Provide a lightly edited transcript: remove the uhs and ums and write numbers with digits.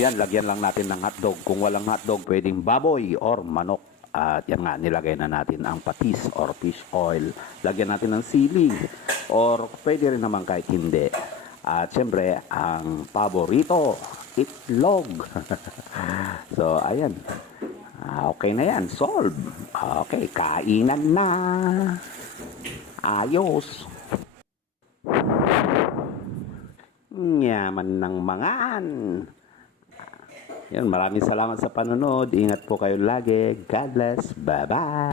Yan, lagyan lang natin ng hotdog. Kung walang hotdog, pwedeng baboy or manok. At yan nga, nilagay na natin ang patis or fish oil. Lagyan natin ng sili or pwede rin naman kahit hindi. At syempre, ang paborito, itlog. So, ayan. Okay na yan. Solve. Okay, kainan na. Ayos. Yaman ng mangan. Yan, maraming salamat sa panonood. Ingat po kayo lagi. God bless. Bye-bye.